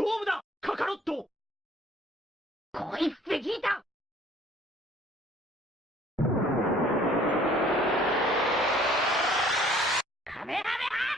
勝負だカカロット。声すぎだ。カメハメハ。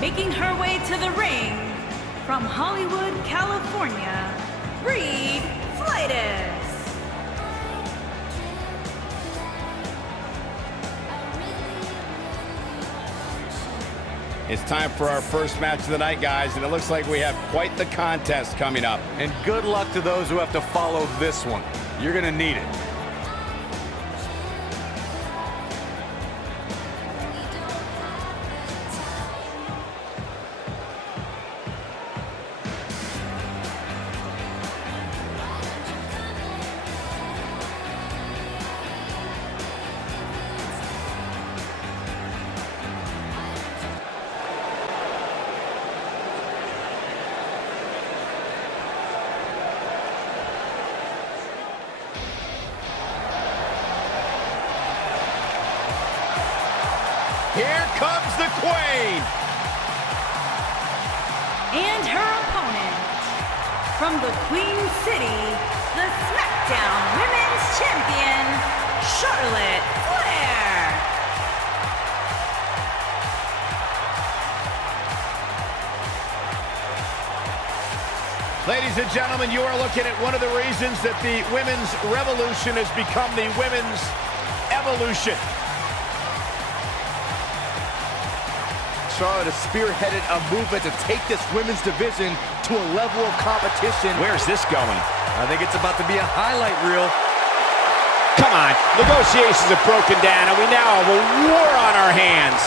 Making her way to the ring, from Hollywood, California, Reed Fleitas. It's time for our first match of the night, guys, and it looks like we have quite the contest coming up. And good luck to those who have to follow this one. You're gonna need it. Here comes the Queen! And her opponent, from the Queen City, the SmackDown Women's Champion, Charlotte Flair. Ladies and gentlemen, you are looking at one of the reasons that the women's revolution has become the women's evolution. Charlotte has spearheaded a movement to take this women's division to a level of competition. Where's this going? I think it's about to be a highlight reel. Come on, negotiations have broken down and we now have a war on our hands.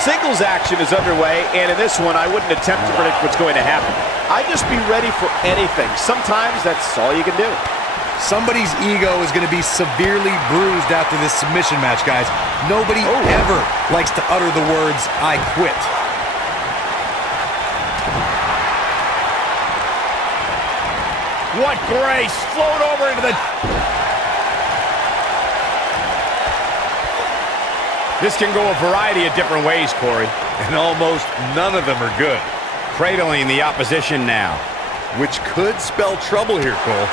Singles action is underway, and in this one, I wouldn't attempt to predict what's going to happen. I'd just be ready for anything. Sometimes that's all you can do. Somebody's ego is going to be severely bruised after this submission match, guys. Nobody ever likes to utter the words, "I quit." What grace! Float over into the... This can go a variety of different ways, Corey. And almost none of them are good. Cradling the opposition now. Which could spell trouble here, Cole.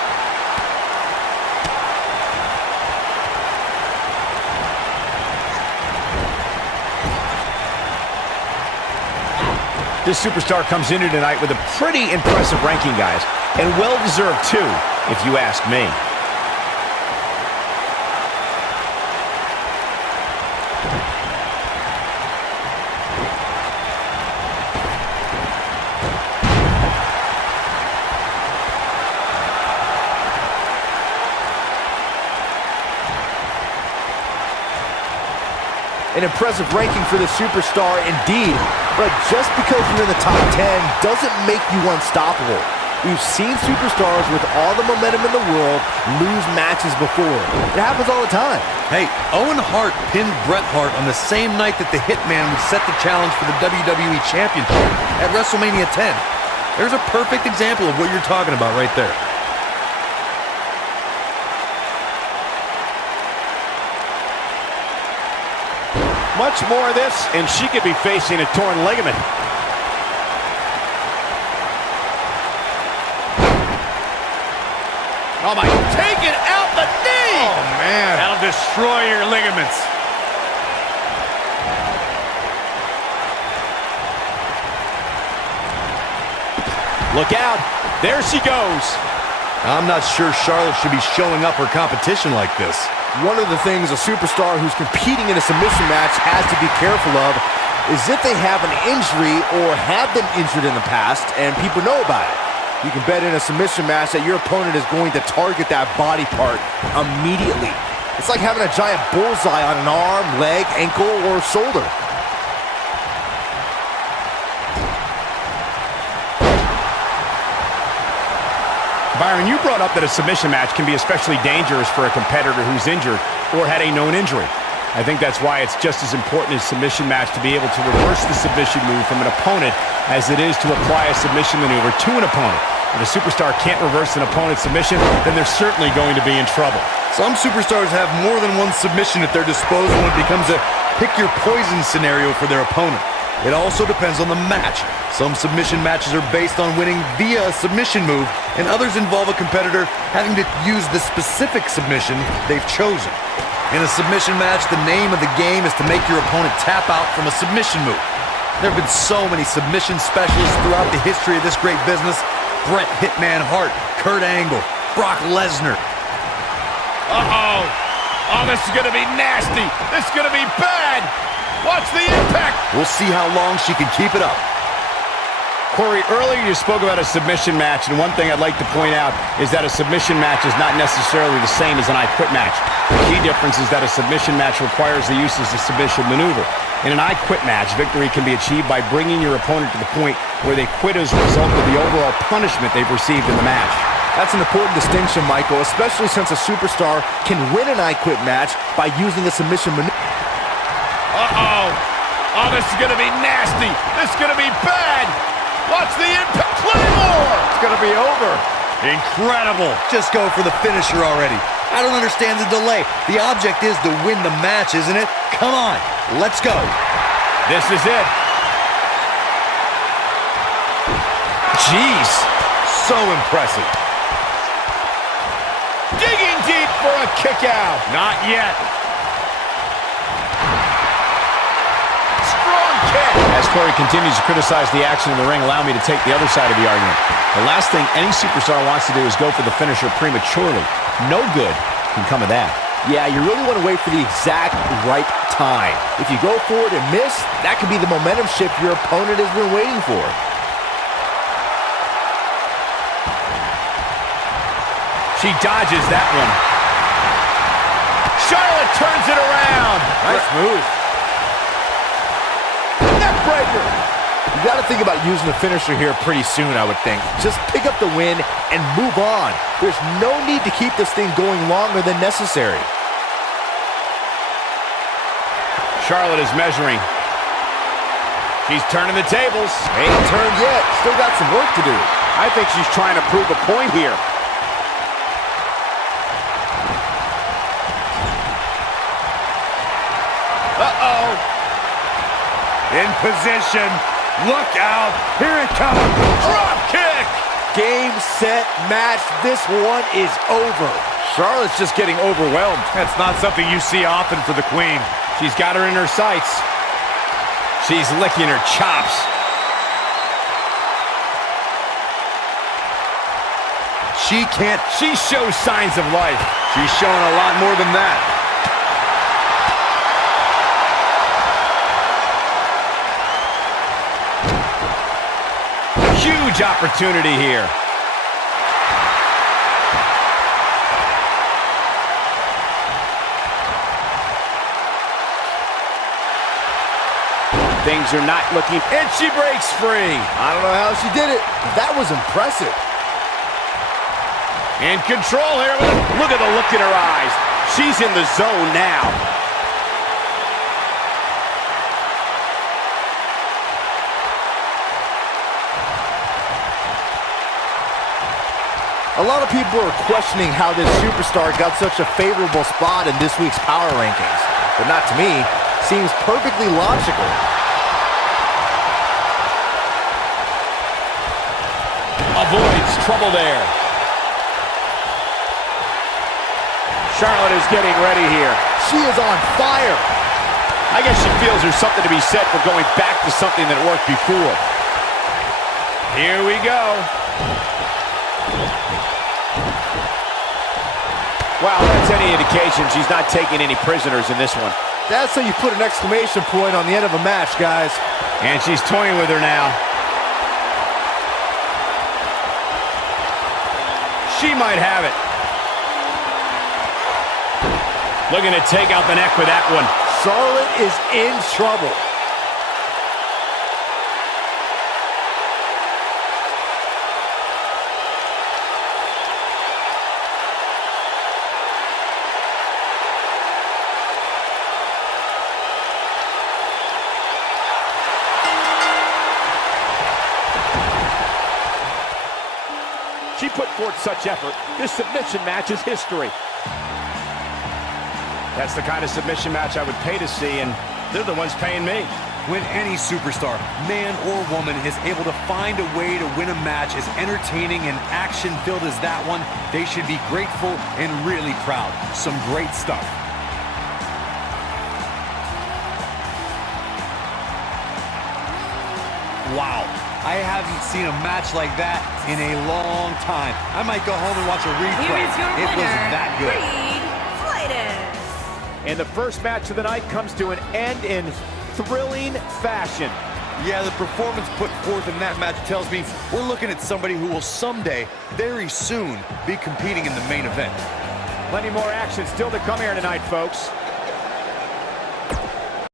This superstar comes into tonight with a pretty impressive ranking, guys. And well-deserved, too, if you ask me. An impressive ranking for the superstar indeed, but just because you're in the top 10 doesn't make you unstoppable. We've seen superstars with all the momentum in the world lose matches before. It happens all the time. Hey, Owen Hart pinned Bret Hart on the same night that the Hitman would set the challenge for the WWE Championship at WrestleMania 10. There's a perfect example of what you're talking about right there. Much more of this, and she could be facing a torn ligament. Oh my, taking out the knee! Oh man, that'll destroy your ligaments. Look out, there she goes. I'm not sure Charlotte should be showing up her competition like this. One of the things a superstar who's competing in a submission match has to be careful of is if they have an injury or have been injured in the past and people know about it. You can bet in a submission match that your opponent is going to target that body part immediately. It's like having a giant bullseye on an arm, leg, ankle, or shoulder. Byron, you brought up that a submission match can be especially dangerous for a competitor who's injured or had a known injury. I think that's why it's just as important in a submission match to be able to reverse the submission move from an opponent as it is to apply a submission maneuver to an opponent. If a superstar can't reverse an opponent's submission, then they're certainly going to be in trouble. Some superstars have more than one submission at their disposal when it becomes a pick-your-poison scenario for their opponent. It also depends on the match. Some submission matches are based on winning via a submission move, and others involve a competitor having to use the specific submission they've chosen. In a submission match, the name of the game is to make your opponent tap out from a submission move. There have been so many submission specialists throughout the history of this great business. Bret Hitman Hart, Kurt Angle, Brock Lesnar. Uh-oh. Oh, this is going to be nasty. This is going to be bad. Watch the impact. We'll see how long she can keep it up. Corey, earlier you spoke about a submission match, and one thing I'd like to point out is that a submission match is not necessarily the same as an I Quit match. The key difference is that a submission match requires the use of the submission maneuver. In an I Quit match, victory can be achieved by bringing your opponent to the point where they quit as a result of the overall punishment they've received in the match. That's an important distinction, Michael, especially since a superstar can win an I Quit match by using a submission maneuver. Uh-oh. Oh, this is going to be nasty. This is going to be bad. Watch the impact. Claymore. It's going to be over. Incredible. Just go for the finisher already. I don't understand the delay. The object is to win the match, isn't it? Come on, let's go. This is it. Jeez. So impressive. Digging deep for a kick out. Not yet. Strong kick. As Corey continues to criticize the action in the ring, allow me to take the other side of the argument. The last thing any superstar wants to do is go for the finisher prematurely. No good can come of that. Yeah, you really want to wait for the exact right time. If you go for it and miss, that could be the momentum shift your opponent has been waiting for. She dodges that one. Charlotte turns it around. Nice move. Neckbreaker. You got to think about using the finisher here pretty soon, I would think. Just pick up the win and move on. There's no need to keep this thing going longer than necessary. Charlotte is measuring. She's turning the tables. Ain't turned yet. Still got some work to do. I think she's trying to prove a point here. Uh-oh. In position. Look out. Here it comes. Drop kick. Game, set, match. This one is over. Charlotte's just getting overwhelmed. That's not something you see often for the Queen. She's got her in her sights. She's licking her chops. She shows signs of life. She's showing a lot more than that. Huge opportunity here. Things are not looking, and she breaks free. I don't know how she did it, but that was impressive. In control here. Look at the look in her eyes. She's in the zone now. A lot of people are questioning how this superstar got such a favorable spot in this week's power rankings, but not to me. Seems perfectly logical. Avoids trouble there. Charlotte is getting ready here. She is on fire. I guess she feels there's something to be said for going back to something that worked before. Here we go. Wow, that's any indication she's not taking any prisoners in this one. That's how you put an exclamation point on the end of a match, guys. And she's toying with her now. She might have it. Looking to take out the neck with that one. Charlotte is in trouble. She put forth such effort. This submission match is history. That's the kind of submission match I would pay to see, and they're the ones paying me. When any superstar, man or woman, is able to find a way to win a match as entertaining and action-filled as that one, they should be grateful and really proud. Some great stuff. Wow. I haven't seen a match like that in a long time. I might go home and watch a replay. Here is your It was winner, that good. And the first match of the night comes to an end in thrilling fashion. Yeah, the performance put forth in that match tells me we're looking at somebody who will someday, very soon, be competing in the main event. Plenty more action still to come here tonight, folks.